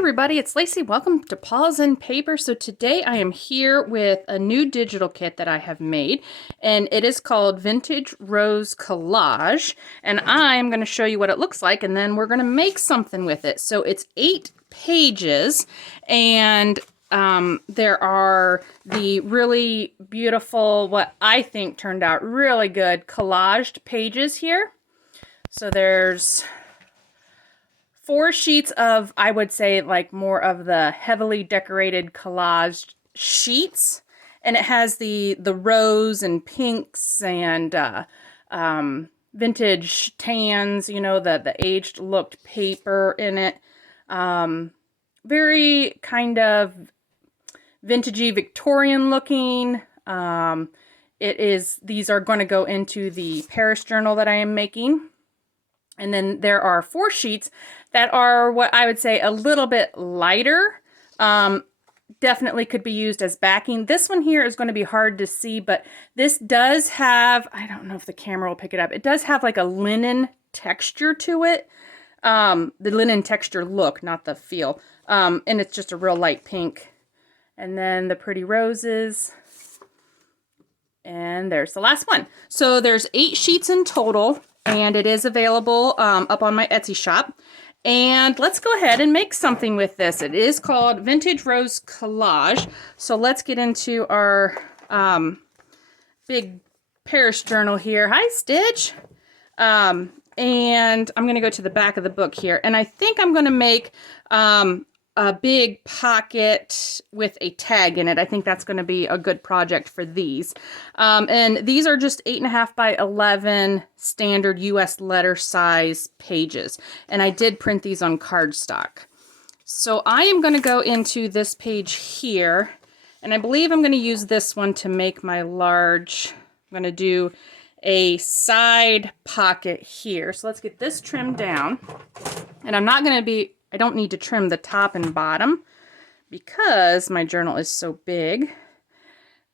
everybody, it's Lacey. Welcome to Paws and Paper. So today I am here with a new digital kit that I have made, and it is called Vintage Rose Collage, and I'm going to show you what it looks like, and then we're going to make something with it. So it's 8 pages, and there are the really beautiful, what I think turned out really good collaged pages here. So there's 4 sheets of, I would say, like more of the heavily decorated collaged sheets, and it has the rose and pinks and vintage tans, you know, the aged looked paper in it. Very kind of vintagey Victorian looking. These are going to go into the Paris journal that I am making. And then there are 4 sheets that are what I would say a little bit lighter. Definitely could be used as backing. This one here is going to be hard to see, but this does have, I don't know if the camera will pick it up, it does have like a linen texture to it. The linen texture look, not the feel. And it's just a real light pink. And then the pretty roses. And there's the last one. So there's 8 sheets in total. And it is available up on my Etsy shop. And let's go ahead and make something with this. It is called Vintage Rose Collage. So let's get into our big Paris journal here. Hi, Stitch. And I'm going to go to the back of the book here. And I think I'm going to make a big pocket with a tag in it. I think that's going to be a good project for these. And these are just 8.5 by 11 standard US letter size pages. And I did print these on cardstock. So I am going to go into this page here. And I believe I'm going to use this one to make my large. I'm going to do a side pocket here. So let's get this trimmed down. And I don't need to trim the top and bottom because my journal is so big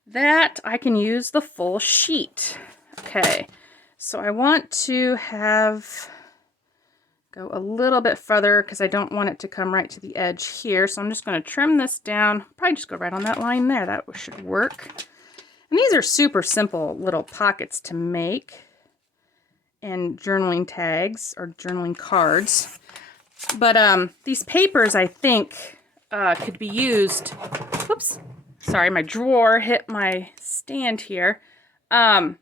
that I can use the full sheet. Okay, so I want to go a little bit further because I don't want it to come right to the edge here. So I'm just going to trim this down. Probably just go right on that line there. That should work. And these are super simple little pockets to make, and journaling tags or journaling cards. But these papers, I think, could be used. Whoops. Sorry, my drawer hit my stand here. I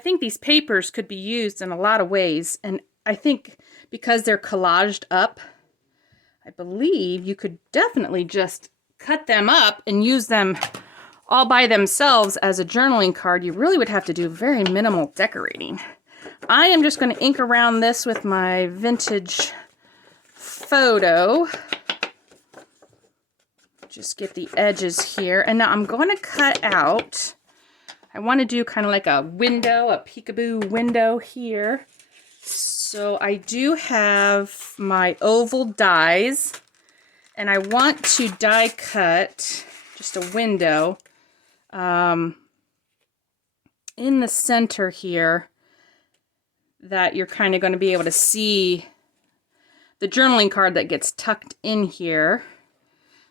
think these papers could be used in a lot of ways. And I think because they're collaged up, I believe you could definitely just cut them up and use them all by themselves as a journaling card. You really would have to do very minimal decorating. I am just going to ink around this with my vintage photo. Just get the edges here, and now I'm going to cut out. I want to do kind of like a window, a peekaboo window here. So I do have my oval dies, and I want to die cut just a window in the center here that you're kind of going to be able to see the journaling card that gets tucked in here.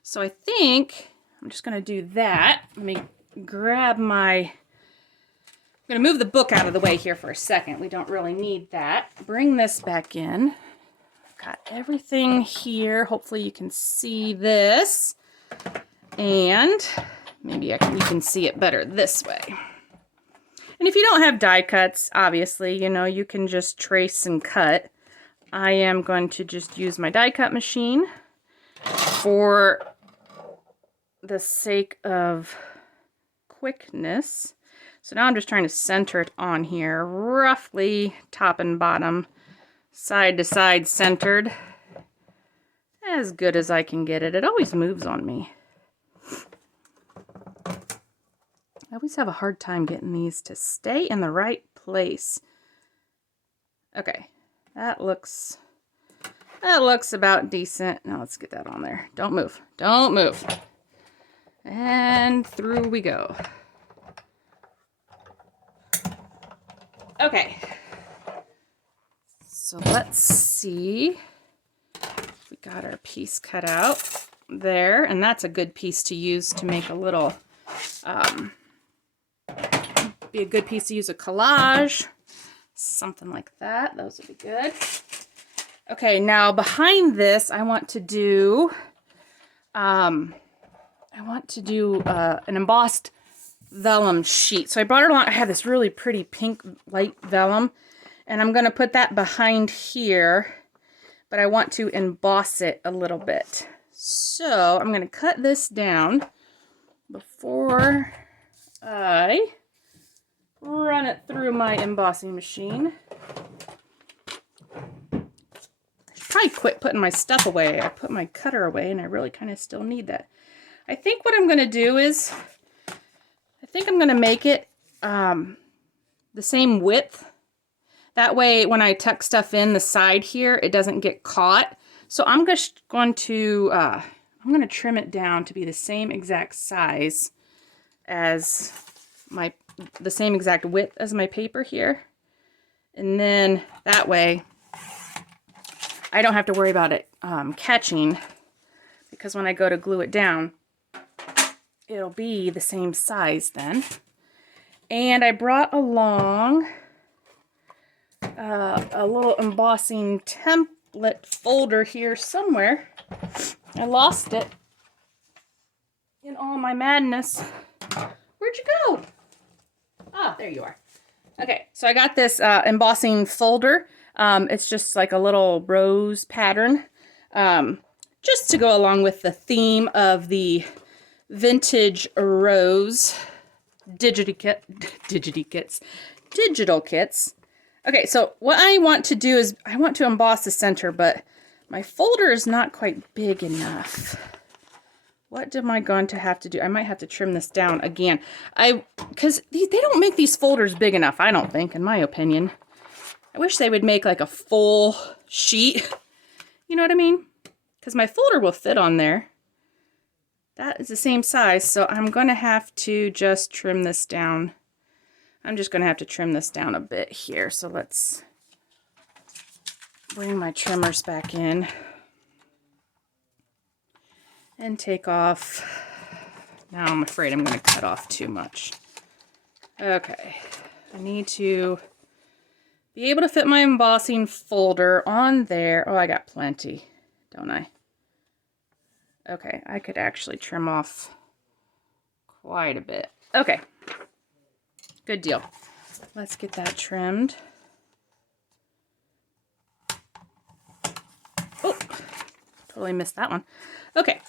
So I think I'm just going to do that. Let me grab I'm going to move the book out of the way here for a second. We don't really need that. Bring this back in. I've got everything here. Hopefully you can see this. And maybe you can see it better this way. And if you don't have die cuts, obviously, you know, you can just trace and cut. I am going to just use my die cut machine for the sake of quickness. So now I'm just trying to center it on here, roughly top and bottom, side to side centered, as good as I can get it. It always moves on me. I always have a hard time getting these to stay in the right place. Okay. That looks about decent. Now let's get that on there. Don't move. Don't move. And through we go. Okay. So let's see if we got our piece cut out there, and that's a good piece to use to make a little, be a good piece to use a collage, something like that. Those would be good. Okay, now behind this, I want to do, an embossed vellum sheet. So I brought it along. I have this really pretty pink light vellum, and I'm going to put that behind here, but I want to emboss it a little bit. So I'm going to cut this down before I run it through my embossing machine. Probably quit putting my stuff away. I put my cutter away, and I really kind of still need that. I think what I'm going to do is, I think I'm going to make it the same width. That way, when I tuck stuff in the side here, it doesn't get caught. So I'm just going to, I'm going to trim it down to be the same exact size as the same exact width as my paper here. And then that way, I don't have to worry about it catching, because when I go to glue it down, it'll be the same size then. And I brought along a little embossing template folder here somewhere. I lost it in all my madness. Where'd you go? Oh, there you are. Okay, so I got this embossing folder. It's just like a little rose pattern, just to go along with the theme of the vintage rose digital kits. Okay, so what I want to do is I want to emboss the center, but my folder is not quite big enough. What am I going to have to do? I might have to trim this down again. Because they don't make these folders big enough, I don't think, in my opinion. I wish they would make like a full sheet. You know what I mean? Because my folder will fit on there. That is the same size, so I'm going to have to just trim this down. I'm just going to have to trim this down a bit here. So let's bring my trimmers back in and take off. Now I'm afraid I'm going to cut off too much. Okay, I need to be able to fit my embossing folder on there. Oh, I got plenty, don't I? Okay, I could actually trim off quite a bit. Okay, good deal. Let's get that trimmed. Oh, totally missed that one. Okay.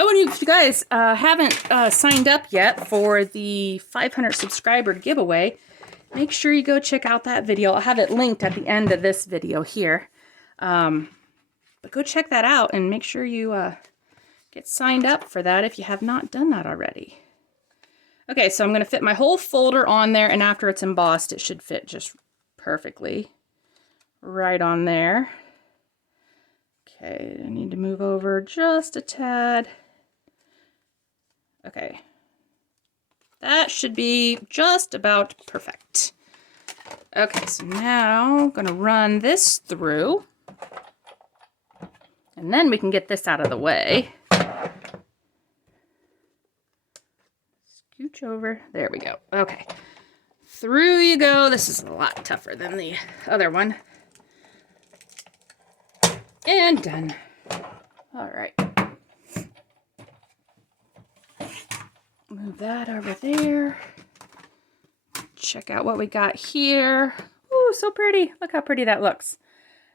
Oh, and if you guys haven't signed up yet for the 500 subscriber giveaway, make sure you go check out that video. I'll have it linked at the end of this video here. But go check that out and make sure you get signed up for that if you have not done that already. Okay, so I'm going to fit my whole folder on there, and after it's embossed, it should fit just perfectly right on there. Okay, I need to move over just a tad. Okay. That should be just about perfect. Okay, so now I'm going to run this through. And then we can get this out of the way. Scooch over. There we go. Okay. Through you go. This is a lot tougher than the other one. And done. All right. Move that over there. Check out what we got here. Ooh, so pretty. Look how pretty that looks.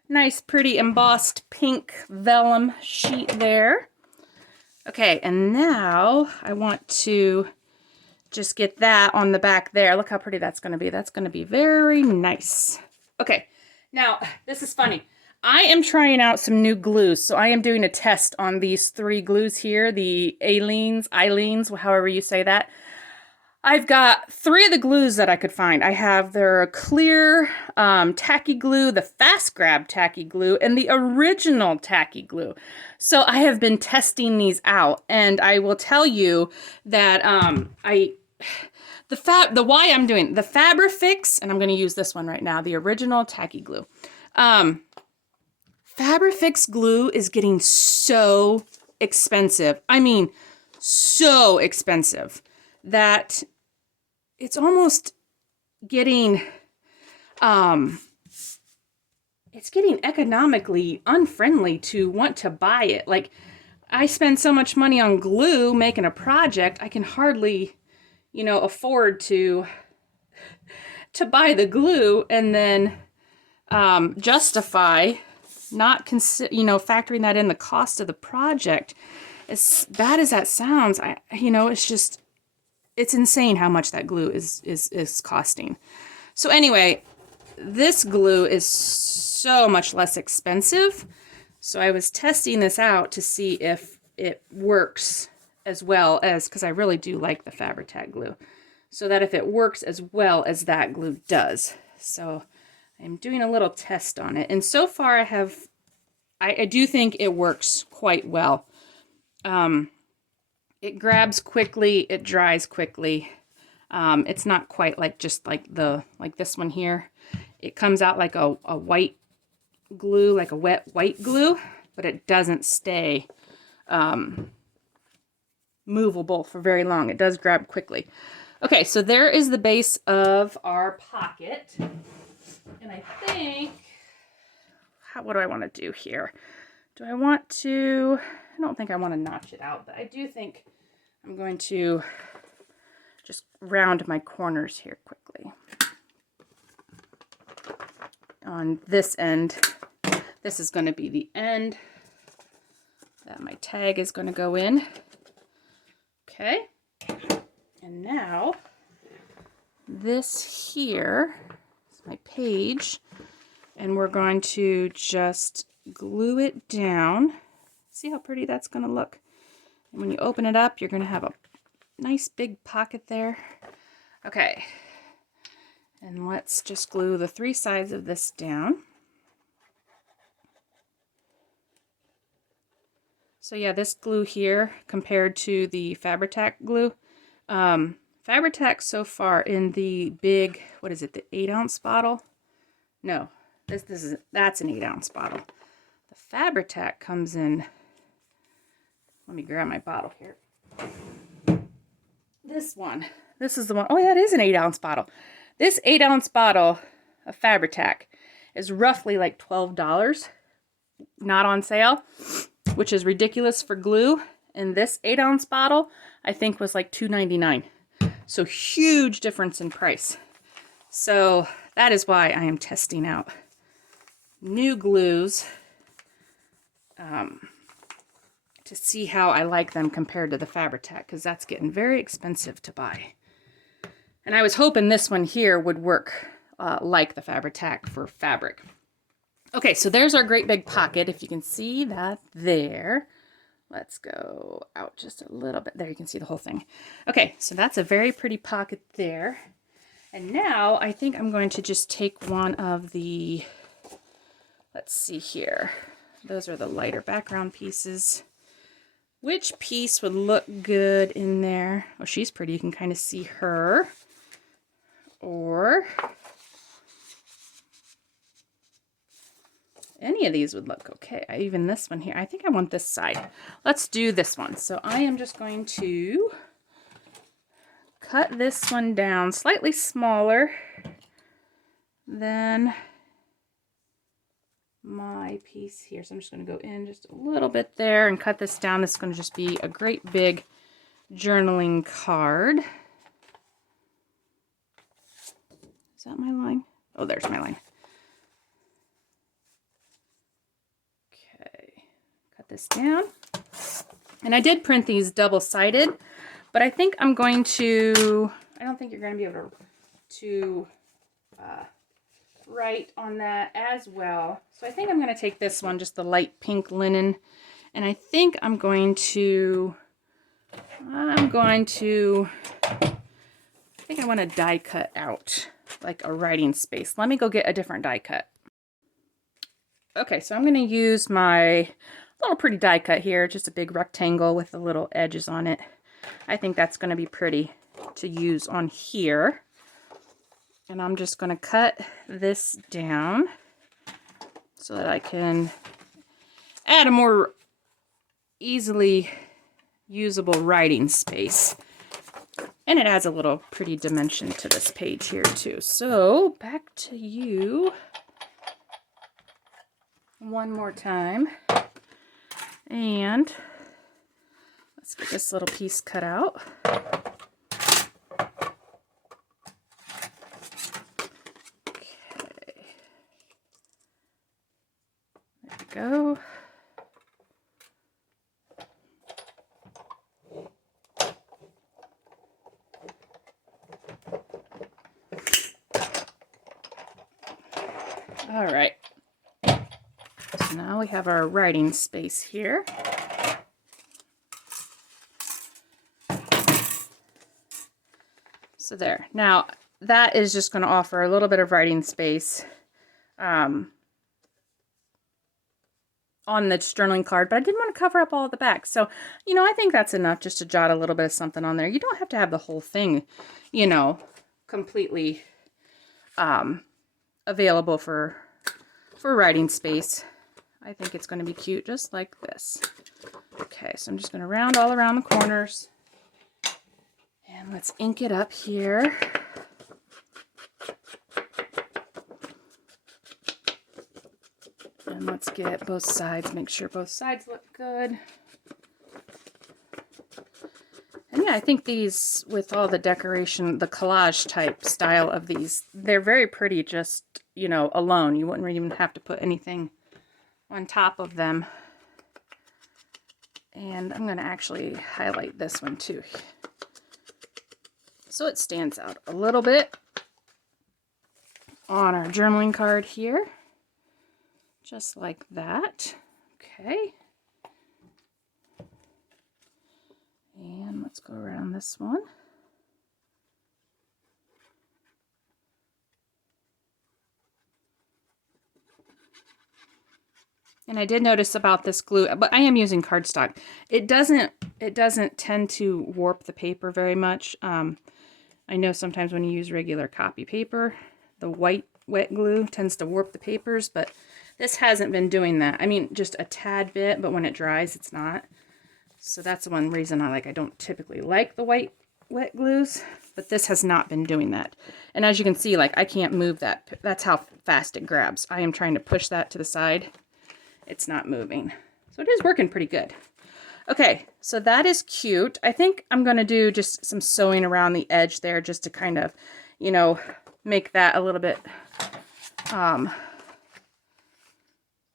Nice, pretty embossed pink vellum sheet there. Okay, and now I want to just get that on the back there. Look how pretty that's going to be. That's going to be very nice. Okay, now this is funny. I am trying out some new glues, so I am doing a test on these 3 glues here, the Aleene's, however you say that. I've got 3 of the glues that I could find. I have their clear tacky glue, the Fast Grab tacky glue, and the original tacky glue. So I have been testing these out, and I will tell you that the Fabrifix, and I'm going to use this one right now, the original tacky glue. Fabrifix glue is getting so expensive. I mean, so expensive that it's almost getting, it's getting economically unfriendly to want to buy it. Like, I spend so much money on glue making a project, I can hardly, you know, afford to buy the glue and then justify not factoring that in the cost of the project. As bad as that sounds, it's insane how much that glue is costing. So anyway, this glue is so much less expensive. So I was testing this out to see if it works as well as, because I really do like the Fabri-Tac glue, so that if it works as well as that glue does. So I'm doing a little test on it. And so far I do think it works quite well. It grabs quickly, it dries quickly. It's not quite like like this one here. It comes out like a white glue, like a wet white glue, but it doesn't stay movable for very long. It does grab quickly. Okay, so there is the base of our pocket. And I think, what do I want to do here? I don't think I want to notch it out, but I do think I'm going to just round my corners here quickly. On this end, this is going to be the end that my tag is going to go in. Okay. And now, this here is my page, and we're going to just glue it down. See how pretty that's going to look? And when you open it up, you're going to have a nice big pocket there. Okay. And let's just glue the 3 sides of this down. So yeah, this glue here compared to the Fabri-Tac glue. Fabri-Tac so far in the big, what is it, the 8-ounce bottle? No, that's an 8-ounce bottle. The Fabri-Tac comes in, let me grab my bottle here. This is the one. Oh yeah, it is an 8-ounce bottle. This 8-ounce bottle of Fabri-Tac is roughly like $12, not on sale, which is ridiculous for glue. And this 8-ounce bottle, I think, was like $2.99. So huge difference in price. So that is why I am testing out new glues to see how I like them compared to the Fabri-Tac, because that's getting very expensive to buy. And I was hoping this one here would work like the Fabri-Tac for fabric. Okay, so there's our great big pocket, if you can see that there. Let's go out just a little bit. There, you can see the whole thing. Okay, so that's a very pretty pocket there. And now I think I'm going to just take one of the, let's see here. Those are the lighter background pieces. Which piece would look good in there? Oh, she's pretty. You can kind of see her. Or any of these would look okay. Even this one here. I think I want this side. Let's do this one. So I am just going to cut this one down slightly smaller than my piece here. So I'm just going to go in just a little bit there and cut this down. This is going to just be a great big journaling card. Is that my line? Oh, there's my line. This down. And I did print these double-sided, but I think I'm going to, I don't think you're going to be able to write on that as well. So I think I'm going to take this one, just the light pink linen, and I think I want to die cut out like a writing space. Let me go get a different die cut. Okay, so I'm going to use my little pretty die cut here, just a big rectangle with the little edges on it. I think that's going to be pretty to use on here. And I'm just going to cut this down so that I can add a more easily usable writing space. And it adds a little pretty dimension to this page here too. So back to you one more time. And let's get this little piece cut out. Okay. There we go. All right, so now we have our writing space here. So there. Now that is just going to offer a little bit of writing space on the journaling card, but I didn't want to cover up all the back. So, you know, I think that's enough just to jot a little bit of something on there. You don't have to have the whole thing, you know, completely available for writing space. I think it's going to be cute just like this. Okay, so I'm just going to round all around the corners. And let's ink it up here. And let's get both sides, make sure both sides look good. And yeah, I think these, with all the decoration, the collage type style of these, they're very pretty just, you know, alone. You wouldn't even have to put anything on top of them. And I'm going to actually highlight this one too, so it stands out a little bit on our journaling card here. Just like that. Okay. And let's go around this one. And I did notice about this glue, but I am using cardstock. It doesn't tend to warp the paper very much. I know sometimes when you use regular copy paper, the white wet glue tends to warp the papers, but this hasn't been doing that. I mean, just a tad bit, but when it dries, it's not. So that's one reason I don't typically like the white wet glues, but this has not been doing that. And as you can see, like, I can't move that. That's how fast it grabs. I am trying to push that to the side. It's not moving. So it is working pretty good. Okay, so that is cute. I think I'm going to do just some sewing around the edge there just to kind of, you know, make that a little bit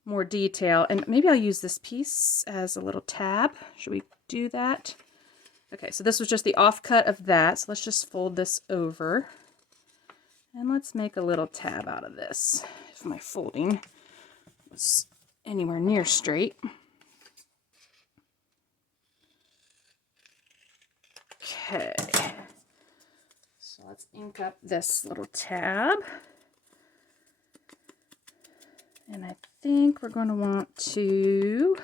more detail. And maybe I'll use this piece as a little tab. Should we do that? Okay, so this was just the offcut of that. So let's just fold this over. And let's make a little tab out of this, if my folding was anywhere near straight. Okay, so let's ink up this little tab. And I think we're going to want to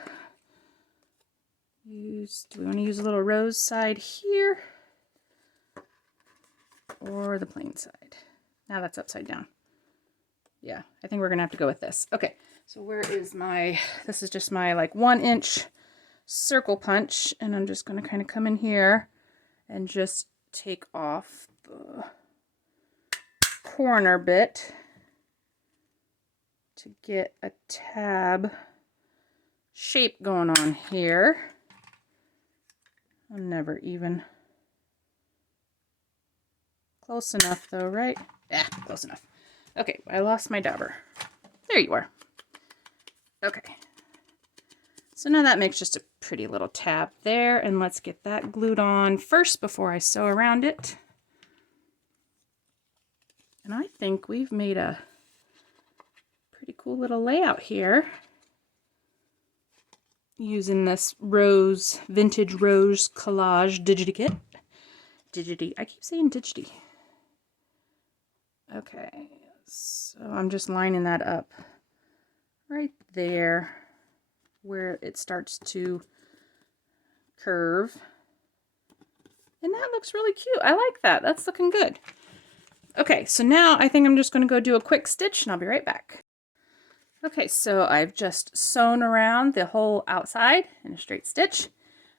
use, do we want to use a little rose side here or the plain side? Now that's upside down. Yeah, I think we're going to have to go with this. Okay, so where is my, this is just my like 1-inch circle punch, and I'm just going to kind of come in here and just take off the corner bit to get a tab shape going on here. I'm never even close enough though, right? Yeah, close enough. Okay, I lost my dauber. There you are. Okay. So now that makes just a pretty little tab there, and let's get that glued on first before I sew around it. And I think we've made a pretty cool little layout here using this Rose, vintage Rose Collage Digity Kit. Digity, I keep saying digity. Okay, so I'm just lining that up right there where it starts to curve. And that looks really cute. I like that. That's looking good. Okay, so now I think I'm just going to go do a quick stitch and I'll be right back. Okay, so I've just sewn around the whole outside in a straight stitch.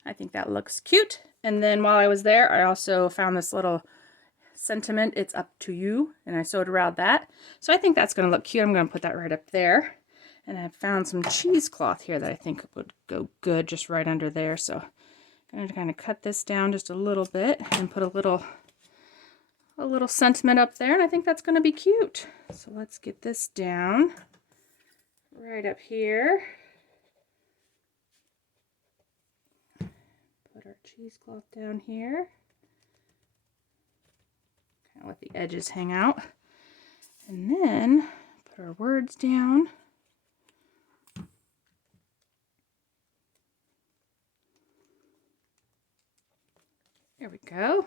I think that looks cute. And then while I was there, I also found this little sentiment, "It's up to you," and I sewed around that. So I think that's going to look cute. I'm going to put that right up there. And I found some cheesecloth here that I think would go good just right under there. So I'm going to kind of cut this down just a little bit and put a little sentiment up there, and I think that's going to be cute. So let's get this down right up here. Put our cheesecloth down here. Kind of let the edges hang out. And then put our words down. There we go.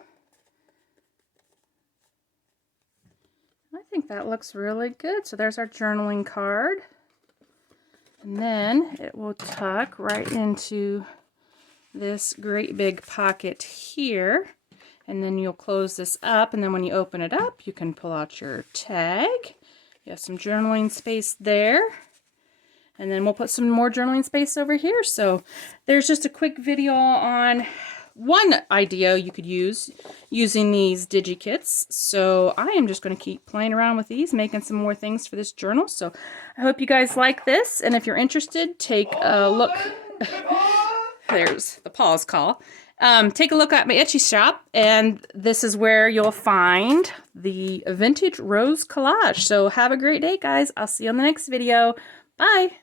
I think that looks really good. So there's our journaling card. And then it will tuck right into this great big pocket here. And then you'll close this up, and then when you open it up, you can pull out your tag. You have some journaling space there. And then we'll put some more journaling space over here. So there's just a quick video on one idea you could use using these DigiKits. So I am just going to keep playing around with these, making some more things for this journal. So I hope you guys like this, and if you're interested, take a look. There's the pause call. Take a look at my Etsy shop, and this is where you'll find the vintage Rose Collage. So have a great day, guys. I'll see you on the next video. Bye.